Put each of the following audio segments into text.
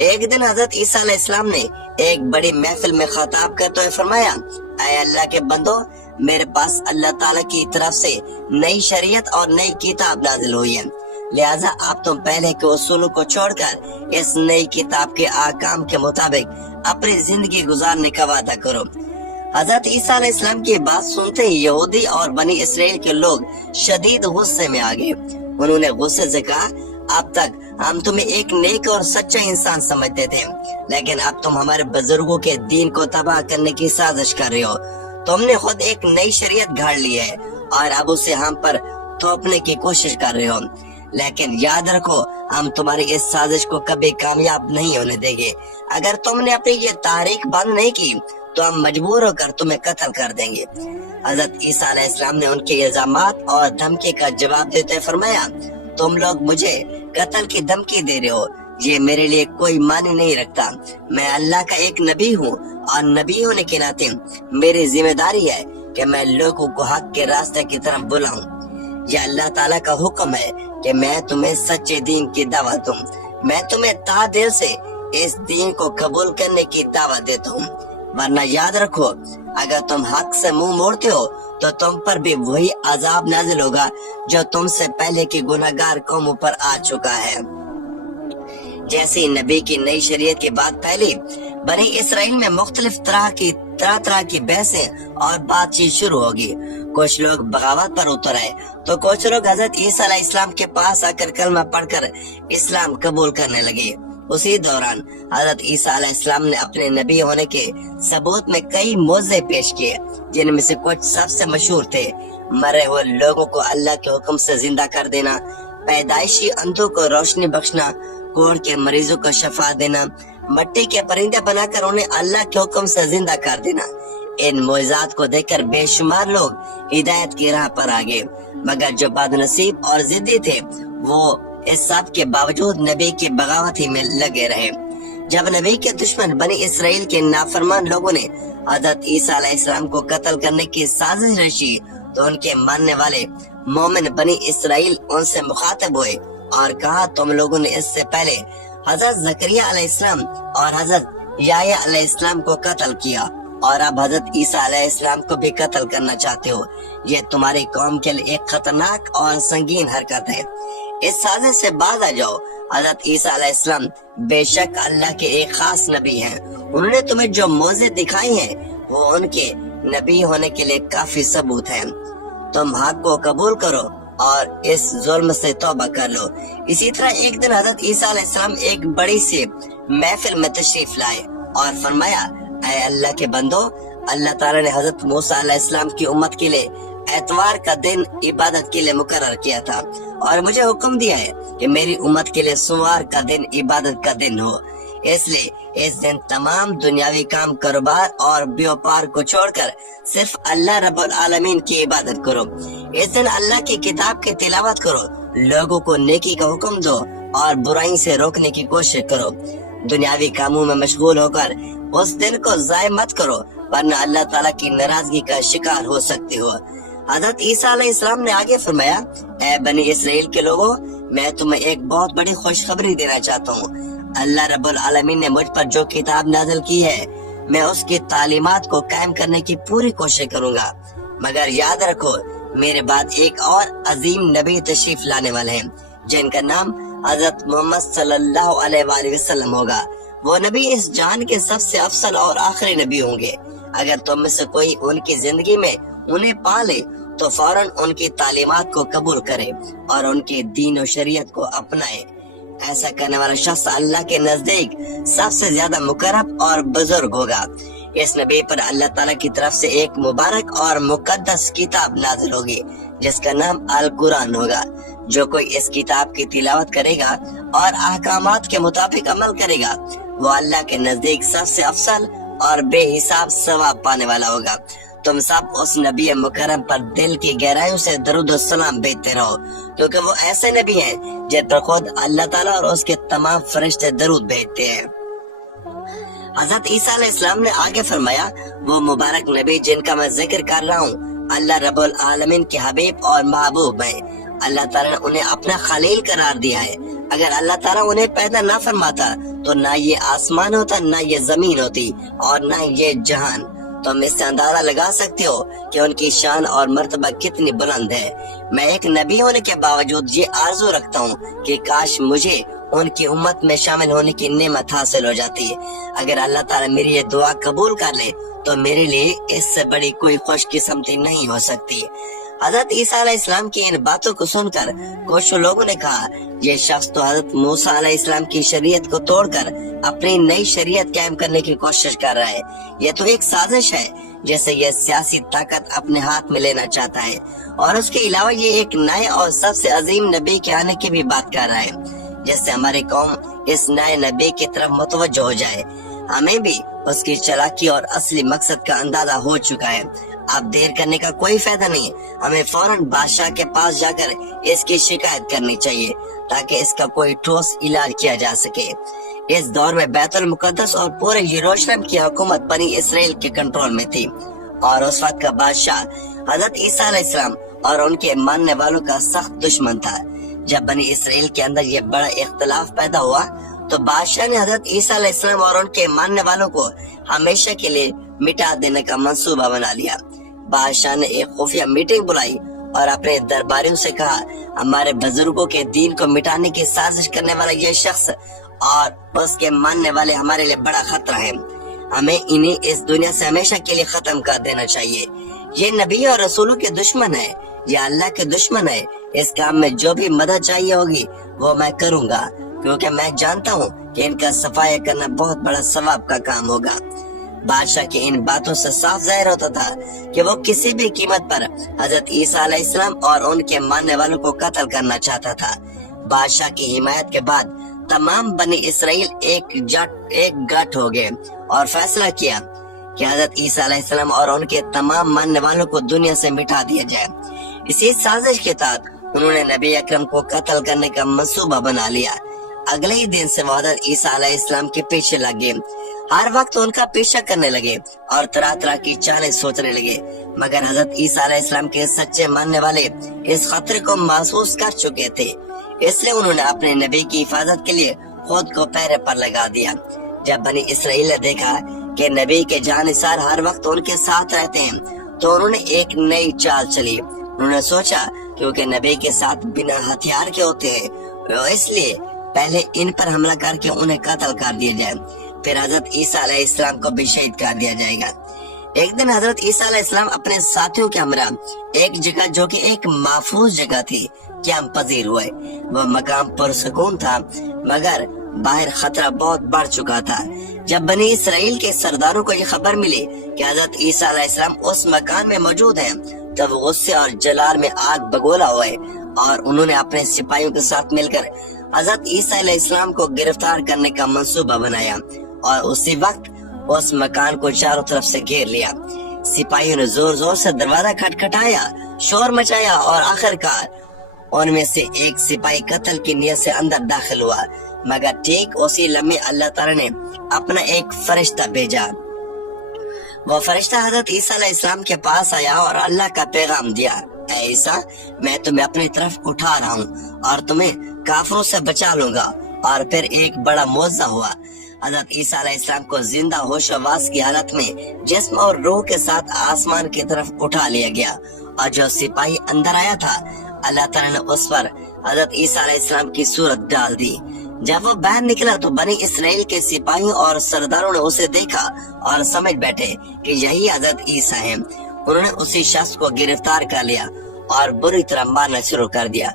ایک دن حضرت عیسیٰ علیہ السلام نے ایک بڑی محفل میں خطاب کرتے ہوئے فرمایا، اے اللہ کے بندو، میرے پاس اللہ تعالیٰ کی طرف سے نئی شریعت اور نئی کتاب نازل ہوئی ہے، لہٰذا آپ تم پہلے کے اصولوں کو چھوڑ کر اس نئی کتاب کے احکام کے مطابق اپنی زندگی گزارنے کا وعدہ کرو۔ حضرت عیسیٰ علیہ السلام کی بات سنتے ہی یہودی اور بنی اسرائیل کے لوگ شدید غصے میں آ گئے۔ انہوں نے غصے سے کہا، اب تک ہم تمہیں ایک نیک اور سچا انسان سمجھتے تھے، لیکن اب تم ہمارے بزرگوں کے دین کو تباہ کرنے کی سازش کر رہے ہو۔ تم نے خود ایک نئی شریعت گھاڑ لی ہے اور اب اسے ہم پر تھوپنے کی کوشش کر رہے ہو، لیکن یاد رکھو ہم تمہاری اس سازش کو کبھی کامیاب نہیں ہونے دیں گے۔ اگر تم نے اپنی یہ تاریخ بند نہیں کی تو ہم مجبور ہو کر تمہیں قتل کر دیں گے۔ حضرت عیسیٰ علیہ السلام نے ان کے الزامات اور دھمکی کا جواب دیتے فرمایا، تم لوگ مجھے قتل کی دھمکی دے رہے ہو، یہ میرے لیے کوئی معنی نہیں رکھتا۔ میں اللہ کا ایک نبی ہوں اور نبی ہونے کے ناطے میری ذمہ داری ہے کہ میں لوگوں کو حق کے راستے کی طرف بلاؤں۔ یہ اللہ تعالیٰ کا حکم ہے کہ میں تمہیں سچے دین کی دعوت دوں۔ میں تمہیں تا دل سے اس دین کو قبول کرنے کی دعوت دیتا ہوں، ورنہ یاد رکھو اگر تم حق سے منہ موڑتے ہو تو تم پر بھی وہی عذاب نازل ہوگا جو تم سے پہلے کی گناہگار قوموں پر آ چکا ہے۔ جیسے نبی کی نئی شریعت کی بات پھیلی، بنی اسرائیل میں مختلف طرح کی بحثیں اور بات چیت شروع ہوگی۔ کچھ لوگ بغاوت پر اتر آئے تو کچھ لوگ حضرت عیسیٰ علیہ السلام کے پاس آ کر کلمہ پڑھ کر اسلام قبول کرنے لگے۔ اسی دوران حضرت عیسیٰ علیہ السلام نے اپنے نبی ہونے کے ثبوت میں کئی معجزے پیش کیے، جن میں سے کچھ سب سے مشہور تھے: مرے ہوئے لوگوں کو اللہ کے حکم سے زندہ کر دینا، پیدائشی اندھوں کو روشنی بخشنا، کوڑ کے مریضوں کو شفا دینا، مٹی کے پرندے بنا کر انہیں اللہ کے حکم سے زندہ کر دینا۔ ان معجزات کو دیکھ کر بے شمار لوگ ہدایت کی راہ پر آگے، مگر جو بد نصیب اور ضدی تھے وہ اس سب کے باوجود نبی کی بغاوت ہی میں لگے رہے۔ جب نبی کے دشمن بنی اسرائیل کے نافرمان لوگوں نے حضرت عیسیٰ علیہ السلام کو قتل کرنے کی سازش رچی تو ان کے ماننے والے مومن بنی اسرائیل ان سے مخاطب ہوئے اور کہا، تم لوگوں نے اس سے پہلے حضرت زکریا علیہ السلام اور حضرت یحییٰ علیہ السلام کو قتل کیا اور اب حضرت عیسیٰ علیہ السلام کو بھی قتل کرنا چاہتے ہو۔ یہ تمہاری قوم کے لیے ایک خطرناک اور سنگین حرکت ہے۔ اس سازش سے باز آ جاؤ۔ حضرت عیسیٰ علیہ السلام بے شک اللہ کے ایک خاص نبی ہیں۔ انہوں نے تمہیں جو معجزے دکھائی ہیں وہ ان کے نبی ہونے کے لیے کافی ثبوت ہیں۔ تم حق کو قبول کرو اور اس ظلم سے توبہ کر لو۔ اسی طرح ایک دن حضرت عیسیٰ علیہ السلام ایک بڑی سی محفل میں تشریف لائے اور فرمایا، اے اللہ کے بندو، اللہ تعالیٰ نے حضرت موسیٰ علیہ السلام کی امت کے لیے اتوار کا دن عبادت کے لیے مقرر کیا تھا اور مجھے حکم دیا ہے کہ میری امت کے لیے سوموار کا دن عبادت کا دن ہو۔ اس لیے اس دن تمام دنیاوی کام کاروبار اور بیوپار کو چھوڑ کر صرف اللہ رب العالمین کی عبادت کرو۔ اس دن اللہ کی کتاب کی تلاوت کرو، لوگوں کو نیکی کا حکم دو اور برائی سے روکنے کی کوشش کرو۔ دنیاوی کاموں میں مشغول ہو کر اس دن کو ضائع مت کرو، ورنہ اللہ تعالیٰ کی ناراضگی کا شکار ہو سکتے ہو۔ حضرت عیسیٰ علیہ السلام نے آگے فرمایا، اے بنی اسرائیل کے لوگوں، میں تمہیں ایک بہت بڑی خوشخبری دینا چاہتا ہوں۔ اللہ رب العالمین نے مجھ پر جو کتاب نازل کی ہے میں اس کی تعلیمات کو قائم کرنے کی پوری کوشش کروں گا، مگر یاد رکھو میرے بعد ایک اور عظیم نبی تشریف لانے والے ہیں جن کا نام حضرت محمد صلی اللہ علیہ وآلہ وسلم ہوگا۔ وہ نبی اس جہان کے سب سے افضل اور آخری نبی ہوں گے۔ اگر تم میں سے کوئی ان کی زندگی میں انہیں پا لے تو فوراً ان کی تعلیمات کو قبول کرے اور ان کے دین و شریعت کو اپنائے۔ ایسا کرنے والا شخص اللہ کے نزدیک سب سے زیادہ مقرب اور بزرگ ہوگا۔ اس نبی پر اللہ تعالیٰ کی طرف سے ایک مبارک اور مقدس کتاب نازل ہوگی جس کا نام القرآن ہوگا۔ جو کوئی اس کتاب کی تلاوت کرے گا اور احکامات کے مطابق عمل کرے گا وہ اللہ کے نزدیک سب سے افضل اور بے حساب ثواب پانے والا ہوگا۔ تم سب اس نبی مکرم پر دل کی گہرائیوں سے درود و سلام بھیجتے رہو، کیونکہ وہ ایسے نبی ہیں جن پر خود اللہ تعالیٰ اور اس کے تمام فرشتے درود بھیجتے ہیں۔ حضرت عیسیٰ علیہ السلام نے آگے فرمایا، وہ مبارک نبی جن کا میں ذکر کر رہا ہوں اللہ رب العالمین کے حبیب اور محبوب ہیں۔ اللہ تعالیٰ نے انہیں اپنا خلیل قرار دیا ہے۔ اگر اللہ تعالیٰ انہیں پیدا نہ فرماتا تو نہ یہ آسمان ہوتا، نہ یہ زمین ہوتی، اور نہ یہ جہان۔ تم اس سے اندازہ لگا سکتے ہو کہ ان کی شان اور مرتبہ کتنی بلند ہے۔ میں ایک نبی ہونے کے باوجود یہ آرزو رکھتا ہوں کہ کاش مجھے ان کی امت میں شامل ہونے کی نعمت حاصل ہو جاتی ہے۔ اگر اللہ تعالیٰ میری یہ دعا قبول کر لے تو میرے لیے اس سے بڑی کوئی خوش قسمتی نہیں ہو سکتی۔ حضرت عیسیٰ علیہ السلام کی ان باتوں کو سن کر کچھ لوگوں نے کہا یہ شخص تو حضرت موسیٰ علیہ السلام کی شریعت کو توڑ کر اپنی نئی شریعت قائم کرنے کی کوشش کر رہا ہے۔ یہ تو ایک سازش ہے جیسے یہ سیاسی طاقت اپنے ہاتھ میں لینا چاہتا ہے، اور اس کے علاوہ یہ ایک نئے اور سب سے عظیم نبی کے آنے کی بھی بات کر رہا ہے، جس سے ہماری قوم اس نئے نبی کی طرف متوجہ ہو جائے۔ ہمیں بھی اس کی چالاکی اور اصلی مقصد کا اندازہ ہو چکا ہے۔ اب دیر کرنے کا کوئی فائدہ نہیں، ہمیں فوراً بادشاہ کے پاس جا کر اس کی شکایت کرنی چاہیے تاکہ اس کا کوئی ٹھوس علاج کیا جا سکے۔ اس دور میں بیت المقدس اور پورے یروشلم کی حکومت بنی اسرائیل کے کنٹرول میں تھی، اور اس وقت کا بادشاہ حضرت عیسیٰ علیہ السلام اور ان کے ماننے والوں کا سخت دشمن تھا۔ جب بنی اسرائیل کے اندر یہ بڑا اختلاف پیدا ہوا تو بادشاہ نے حضرت عیسیٰ علیہ السلام اور ان کے ماننے والوں کو ہمیشہ کے لیے مٹا دینے کا منصوبہ بنا لیا۔ بادشاہ نے ایک خفیہ میٹنگ بلائی اور اپنے درباریوں سے کہا ہمارے بزرگوں کے دین کو مٹانے کی سازش کرنے والا یہ شخص اور اس کے ماننے والے ہمارے لیے بڑا خطرہ ہے، ہمیں انہیں اس دنیا سے ہمیشہ کے لیے ختم کر دینا چاہیے۔ یہ نبی اور رسولوں کے دشمن ہے، یہ اللہ کے دشمن ہے۔ اس کام میں جو بھی مدد چاہیے ہوگی وہ میں کروں گا، کیونکہ میں جانتا ہوں کہ ان کا صفائی کرنا بہت بڑا ثواب کا کام ہوگا۔ بادشاہ کی ان باتوں سے صاف ظاہر ہوتا تھا کہ وہ کسی بھی قیمت پر حضرت عیسیٰ علیہ السلام اور ان کے ماننے والوں کو قتل کرنا چاہتا تھا۔ بادشاہ کی حمایت کے بعد تمام بنی اسرائیل ایک گٹھ ہو گئے اور فیصلہ کیا کہ حضرت عیسیٰ علیہ السلام اور ان کے تمام ماننے والوں کو دنیا سے مٹا دیا جائے۔ اسی سازش کے تحت انہوں نے نبی اکرم کو قتل کرنے کا منصوبہ بنا لیا۔ اگلے ہی دن سے وہ حضرت عیسیٰ علیہ السلام کے پیچھے لگ گئے، ہر وقت ان کا پیچھا کرنے لگے اور طرح طرح کی چالیں سوچنے لگے، مگر حضرت عیسیٰ علیہ السلام کے سچے ماننے والے اس خطرے کو محسوس کر چکے تھے، اس لیے انہوں نے اپنے نبی کی حفاظت کے لیے خود کو پہرے پر لگا دیا۔ جب بنی اسرائیل نے دیکھا کہ نبی کے جانثار ہر وقت ان کے ساتھ رہتے ہیں تو انہوں نے ایک نئی چال چلی۔ انہوں نے سوچا کیونکہ نبی کے ساتھ بنا ہتھیار کے ہوتے ہیں، اس لیے پہلے ان پر حملہ کر کے انہیں قتل کر دیا جائے، پھر حضرت عیسیٰ علیہ السلام کو بھی شہید کر دیا جائے گا۔ ایک دن حضرت عیسیٰ علیہ السلام اپنے ساتھیوں کے ہمراہ ایک جگہ جو کہ ایک محفوظ جگہ تھی قیام پذیر ہوئے۔ وہ مقام پرسکون تھا مگر باہر خطرہ بہت بڑھ چکا تھا۔ جب بنی اسرائیل کے سرداروں کو یہ خبر ملی کہ حضرت عیسیٰ علیہ السلام اس مکان میں موجود ہیں تو وہ غصے اور جلال میں آگ بگولا ہوئے، اور انہوں نے اپنے سپاہیوں کے ساتھ مل کر حضرت عیسیٰ علیہ السلام کو گرفتار کرنے کا منصوبہ بنایا اور اسی وقت اس مکان کو چاروں طرف سے گھیر لیا۔ سپاہیوں نے زور زور سے دروازہ کھٹکھٹایا، شور مچایا، اور آخرکار ان میں سے ایک سپاہی قتل کی نیت سے اندر داخل ہوا، مگر ٹھیک اسی لمحے اللہ تعالیٰ نے اپنا ایک فرشتہ بھیجا۔ وہ فرشتہ حضرت عیسیٰ علیہ السلام کے پاس آیا اور اللہ کا پیغام دیا، اے عیسیٰ، میں تمہیں اپنی طرف اٹھا رہا ہوں اور تمہیں کافروں سے بچا لوں گا۔ اور پھر ایک بڑا معجزہ ہوا، حضرت عیسیٰ علیہ السلام کو زندہ ہوش و واس کی حالت میں جسم اور روح کے ساتھ آسمان کی طرف اٹھا لیا گیا، اور جو سپاہی اندر آیا تھا اللہ تعالیٰ نے اس پر حضرت عیسیٰ علیہ السلام کی صورت ڈال دی۔ جب وہ باہر نکلا تو بنی اسرائیل کے سپاہیوں اور سرداروں نے اسے دیکھا اور سمجھ بیٹھے کہ یہی حضرت عیسیٰ ہیں۔ انہوں نے اسی شخص کو گرفتار کر لیا اور بری طرح مارنا شروع کر دیا۔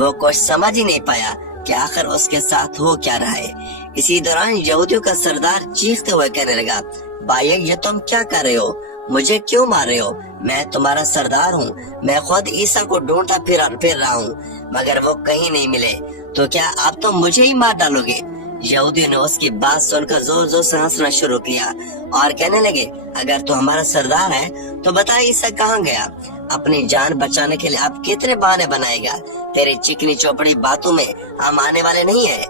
وہ کچھ سمجھ ہی نہیں پایا کہ آخر اس کے ساتھ ہو کیا رہا ہے۔ اسی دوران یہودیوں کا سردار چیختے ہوئے کہنے لگا، بھائی یہ تم کیا کر رہے ہو؟ مجھے کیوں مار رہے ہو؟ میں تمہارا سردار ہوں، میں خود عیسیٰ کو ڈھونڈتا پھر رہا ہوں مگر وہ کہیں نہیں ملے، تو کیا آپ تو مجھے ہی مار ڈالو گے؟ یہودیوں نے اس کی بات سن کر زور زور سے ہنسنا شروع کیا اور کہنے لگے، اگر تو ہمارا سردار ہے تو بتا عیسیٰ کہاں گیا؟ اپنی جان بچانے کے لیے آپ کتنے بہانے بنائے گا؟ تیری چکنی چوپڑی باتوں میں ہم آنے والے نہیں ہیں،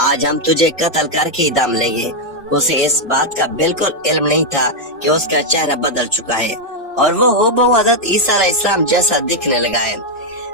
آج ہم تجھے قتل کر کے ہی دم لیں گے۔ اسے اس بات کا بالکل علم نہیں تھا کہ اس کا چہرہ بدل چکا ہے اور وہ ہو بہو حضرت عیسیٰ علیہ السلام جیسا دکھنے لگا ہے۔